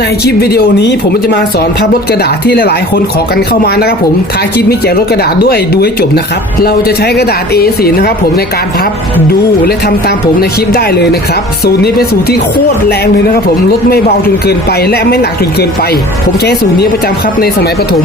ในคลิปวิดีโอนี้ผมจะมาสอนพับรถกระดาษที่หลายๆ คนขอกันเข้ามานะครับผมท้ายคลิปมีแจกรถกระดาษด้วยดูให้จบนะครับเราจะใช้กระดาษ A4 นะครับผมในการพับดูและทำตามผมในคลิปได้เลยนะครับสูตรนี้เป็นสูตรที่โคตรแรงเลยนะครับผมรถไม่เบาจนเกินไป และไม่หนักจนเกินไป ผมใช้สูตรนี้ประจำครับในสมัยประถม